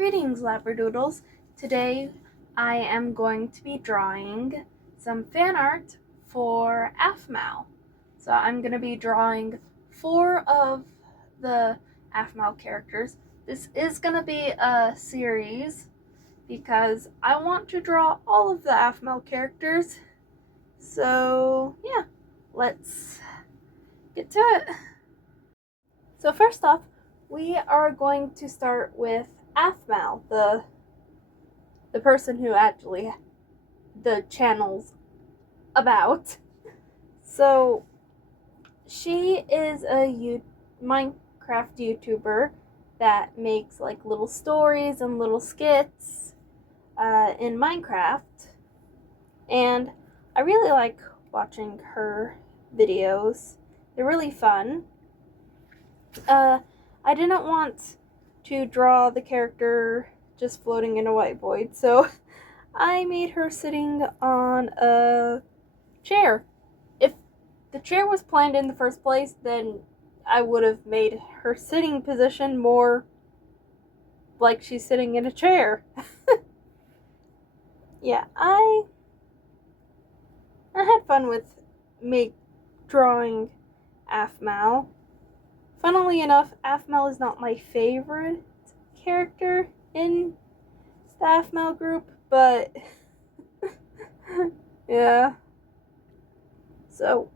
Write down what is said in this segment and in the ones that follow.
Greetings, Labradoodles. Today I am going to be drawing some fan art for Aphmau. So I'm going to be drawing 4 of the Aphmau characters. This is going to be a series because I want to draw all of the Aphmau characters. So yeah, let's get to it. So first off, we are going to start with Aphmau, the person who actually the channel's about. So she is a Minecraft YouTuber that makes like little stories and little skits in Minecraft, and I really like watching her videos. They're really fun. I didn't want to draw the character just floating in a white void, so I made her sitting on a chair. If the chair was planned in the first place, then I would have made her sitting position more like she's sitting in a chair. Yeah, I had fun with drawing Aphmau. Funnily enough, Aphmau is not my favorite character in the Aphmau group, but yeah. So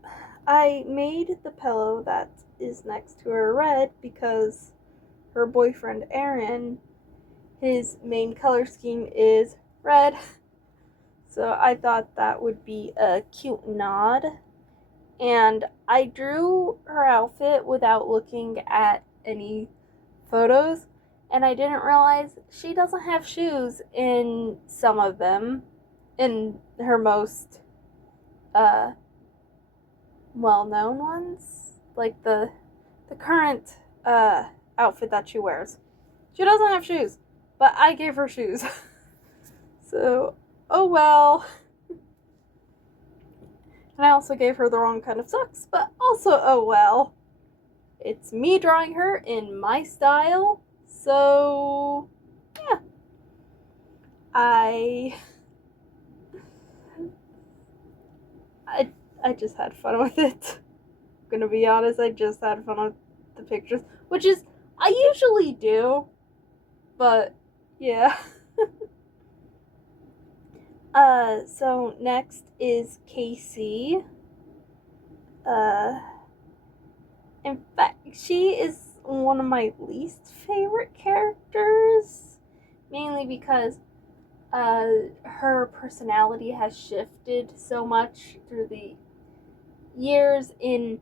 I made the pillow that is next to her red because her boyfriend Aaron, his main color scheme is red. So I thought that would be a cute nod. And I drew her outfit without looking at any photos, and I didn't realize she doesn't have shoes in some of them, in her most well-known ones, like the current outfit that she wears. She doesn't have shoes, but I gave her shoes. So, oh well. And I also gave her the wrong kind of socks, but also, oh well. It's me drawing her in my style, so yeah. I just had fun with it. I'm gonna be honest, I just had fun with the pictures, which is, I usually do, but yeah. So next is Casey. In fact, she is one of my least favorite characters, mainly because her personality has shifted so much through the years in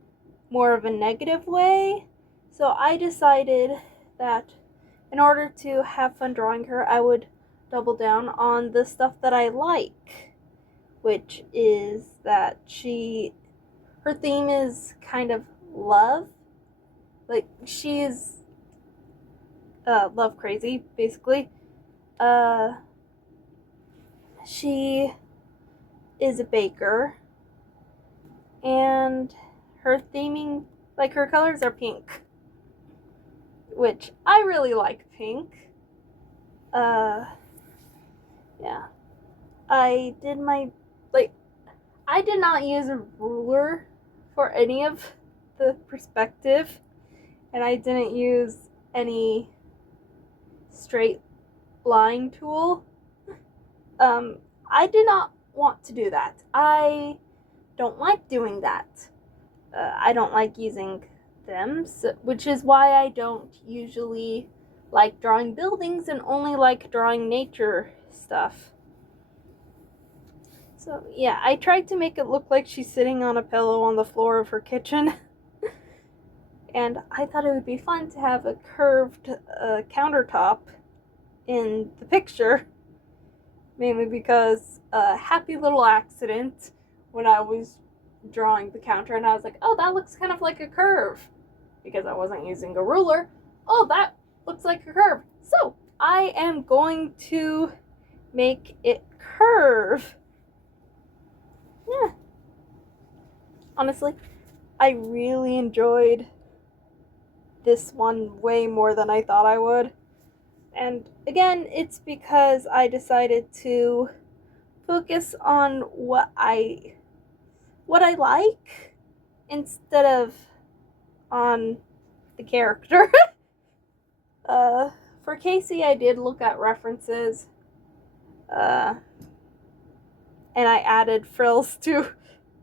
more of a negative way. So I decided that in order to have fun drawing her, I would double down on the stuff that I like, which is that her theme is kind of love. Like, she's love crazy, basically. She is a baker, and her theming, like, her colors are pink, which I really like pink. Yeah. I did not use a ruler for any of the perspective, and I didn't use any straight line tool. I did not want to do that. I don't like doing that. I don't like using them, which is why I don't usually like drawing buildings and only like drawing nature stuff. So yeah, I tried to make it look like she's sitting on a pillow on the floor of her kitchen. And I thought it would be fun to have a curved countertop in the picture. Mainly because a happy little accident when I was drawing the counter, and I was like, oh, that looks kind of like a curve. Because I wasn't using a ruler. Oh, that looks like a curve. So I am going to make it curve. Yeah. Honestly, I really enjoyed this one way more than I thought I would. And again, it's because I decided to focus on what I like instead of on the character. For Casey, I did look at references, and I added frills to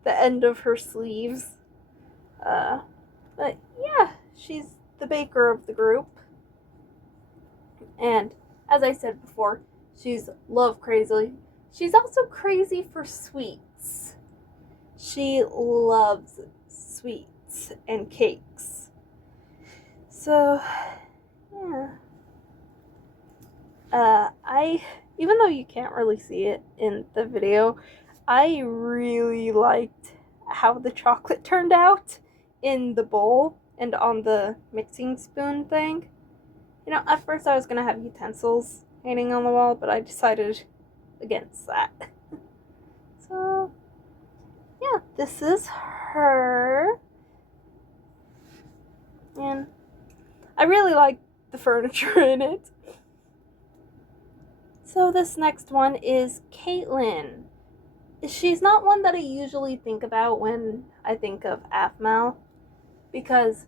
the end of her sleeves. But yeah, she's the baker of the group. And as I said before, she's love crazy. She's also crazy for sweets. She loves sweets and cakes. So, yeah. Even though you can't really see it in the video, I really liked how the chocolate turned out in the bowl and on the mixing spoon thing. You know, at first I was gonna have utensils hanging on the wall, but I decided against that. So, yeah, this is her. And I really like the furniture in it. So this next one is Caitlin. She's not one that I usually think about when I think of Aphmau, because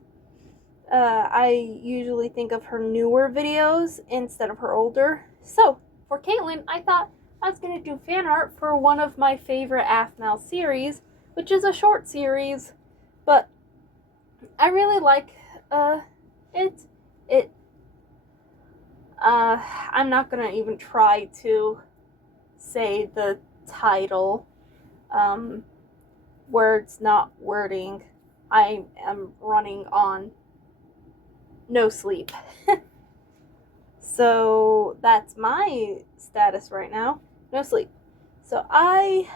I usually think of her newer videos instead of her older. So for Caitlin, I thought I was going to do fan art for one of my favorite Aphmau series, which is a short series, but I really like it. I'm not gonna even try to say the title. Words, not wording. I am running on no sleep. So that's my status right now. No sleep. So I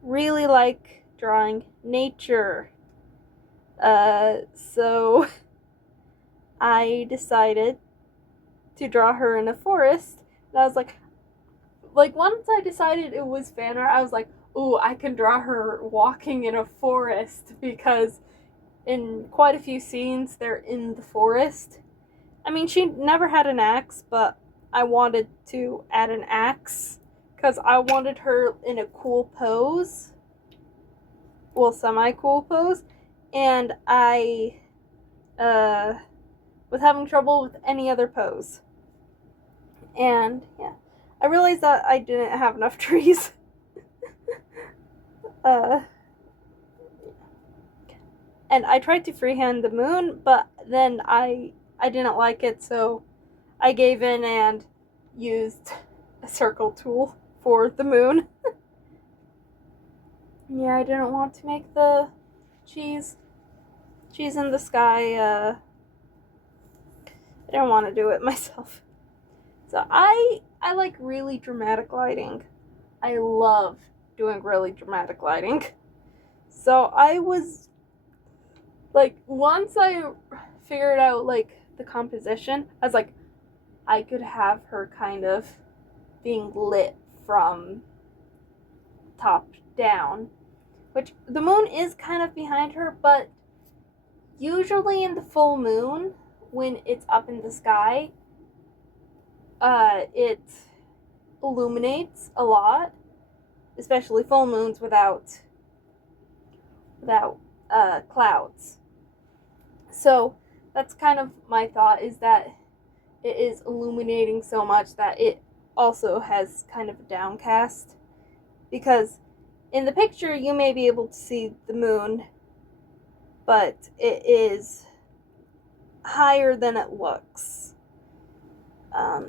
really like drawing nature. So I decided to draw her in a forest. And I was like once I decided it was fan art, I was like, ooh, I can draw her walking in a forest, because in quite a few scenes they're in the forest. I mean, she never had an axe, but I wanted to add an axe because I wanted her in a cool pose. Well, semi-cool pose. And I was having trouble with any other pose. And yeah, I realized that I didn't have enough trees. And I tried to freehand the moon, but then I didn't like it, so I gave in and used a circle tool for the moon. Yeah, I didn't want to make the cheese in the sky. I didn't want to do it myself. So I like really dramatic lighting. I love doing really dramatic lighting. So I was like, once I figured out like the composition, I was like, I could have her kind of being lit from top down, which the moon is kind of behind her, but usually in the full moon, when it's up in the sky, it illuminates a lot, especially full moons without clouds. So that's kind of my thought, is that it is illuminating so much that it also has kind of a downcast, because in the picture you may be able to see the moon, but it is higher than it looks.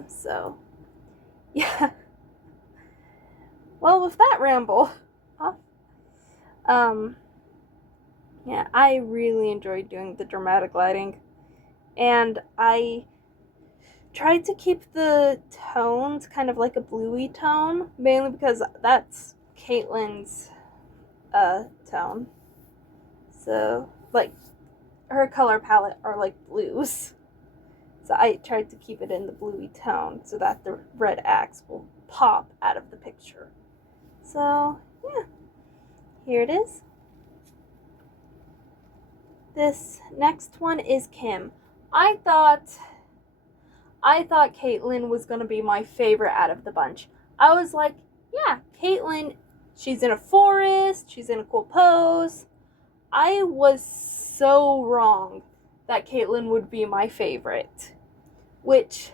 So yeah. Well, with that ramble, yeah, I really enjoyed doing the dramatic lighting, and I tried to keep the tones kind of like a bluey tone, mainly because that's Caitlin's tone. So, like, her color palette are like blues. So I tried to keep it in the bluey tone so that the red axe will pop out of the picture. So, yeah, here it is. This next one is Kim. I thought I thought Caitlin was going to be my favorite out of the bunch. I was like, yeah, Caitlin, she's in a forest, she's in a cool pose. I was so wrong that Caitlin would be my favorite, which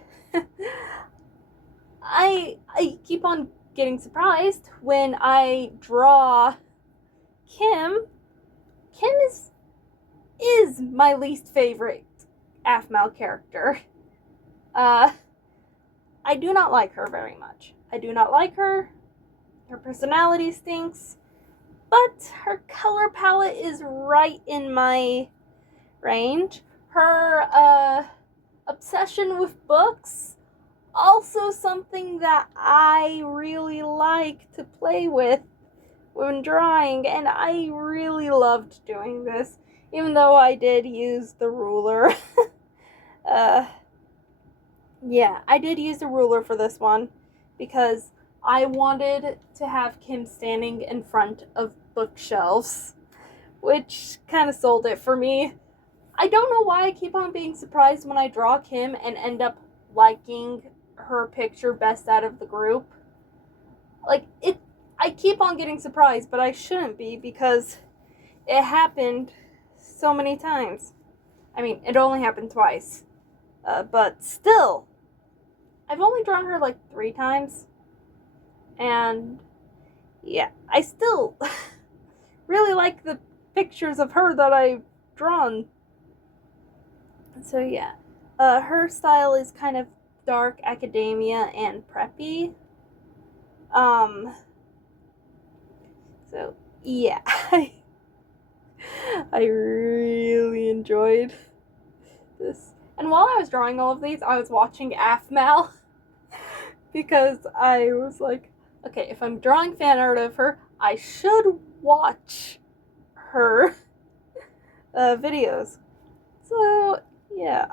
I keep on getting surprised when I draw Kim. Kim is my least favorite Aphmau character. I do not like her very much. I do not like her. Her personality stinks. But her color palette is right in my range. Her obsession with books, also something that I really like to play with when drawing, and I really loved doing this, even though I did use the ruler. Yeah, I did use the ruler for this one because I wanted to have Kim standing in front of bookshelves, which kind of sold it for me. I don't know why I keep on being surprised when I draw Kim and end up liking her picture best out of the group. I keep on getting surprised, but I shouldn't be because it happened so many times. I mean, it only happened twice. But still, I've only drawn her like 3 times. And yeah, I still really like the pictures of her that I've drawn. So yeah, her style is kind of dark academia and preppy. So yeah, I really enjoyed this. And while I was drawing all of these, I was watching Aphmau because I was like, okay, if I'm drawing fan art of her, I should watch her videos. So yeah,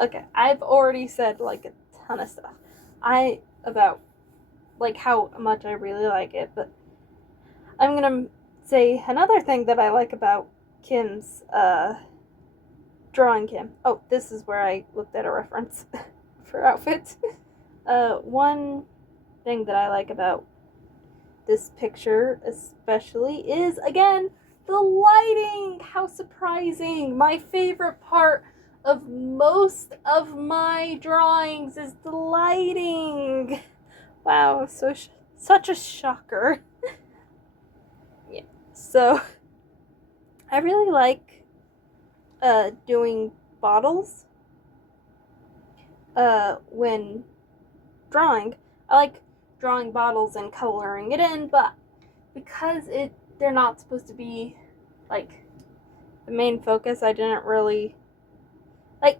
okay, I've already said like a ton of stuff about like how much I really like it, but I'm gonna say another thing that I like about Kim's drawing Kim. Oh, this is where I looked at a reference for outfits. One thing that I like about this picture especially is, again, the lighting. How surprising. My favorite part of most of my drawings is the lighting. Wow, such a shocker. Yeah, so I really like doing bottles when drawing. I like drawing bottles and coloring it in, but because they're not supposed to be like the main focus, I didn't really like,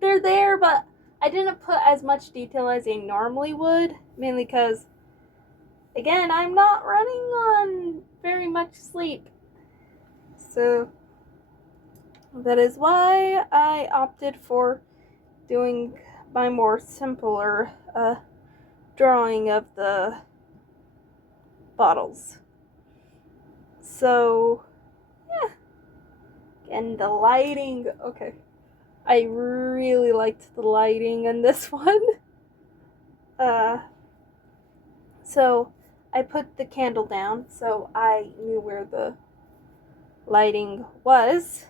they're there, but I didn't put as much detail as I normally would, mainly because, again, I'm not running on very much sleep. So that is why I opted for doing my more simpler drawing of the bottles. So yeah, and the lighting, okay, I really liked the lighting in this one. So I put the candle down so I knew where the lighting was,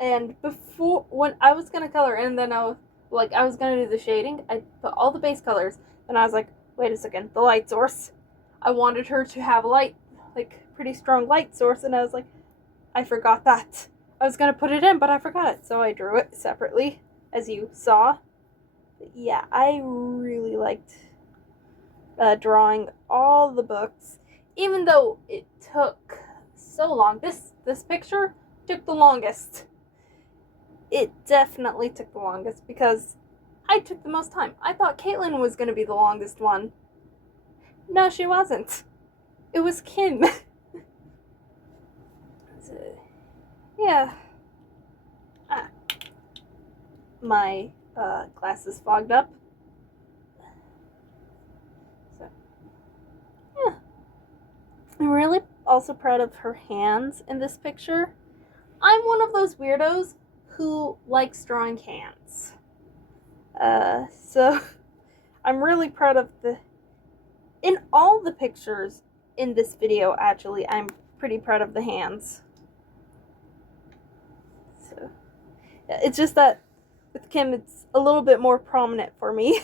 and before, when I was gonna color in, then I was gonna do the shading, I put all the base colors, and I was like, wait a second, the light source, I wanted her to have a light, like pretty strong light source, and I was like, I forgot that. I was gonna put it in, but I forgot it, so I drew it separately, as you saw. But yeah, I really liked drawing all the books, even though it took so long. This picture took the longest. It definitely took the longest because I took the most time. I thought Caitlin was going to be the longest one. No, she wasn't. It was Kim. So, yeah. My glasses fogged up. So, yeah. I'm really also proud of her hands in this picture. I'm one of those weirdos who likes drawing hands. So I'm really proud of in all the pictures in this video, actually, I'm pretty proud of the hands. So, it's just that with Kim, it's a little bit more prominent for me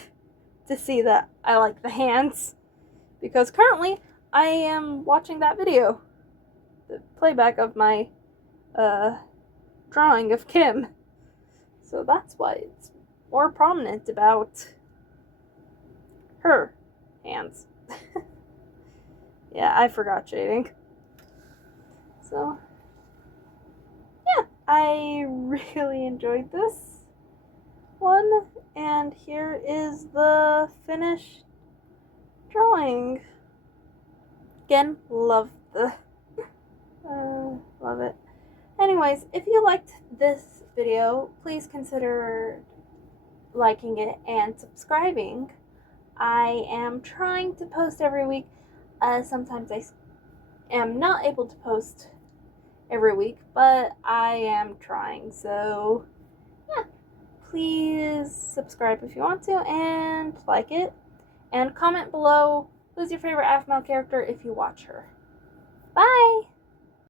to see that I like the hands. Because currently, I am watching that video. The playback of my, drawing of Kim. So that's why it's more prominent about her hands. Yeah, I forgot shading. So, yeah, I really enjoyed this one, and here is the finished drawing. Again, love it. Anyways, if you liked this video, please consider liking it and subscribing. I am trying to post every week. Sometimes I am not able to post every week, but I am trying. So, yeah, please subscribe if you want to and like it. And comment below who's your favorite Aphmau character if you watch her. Bye!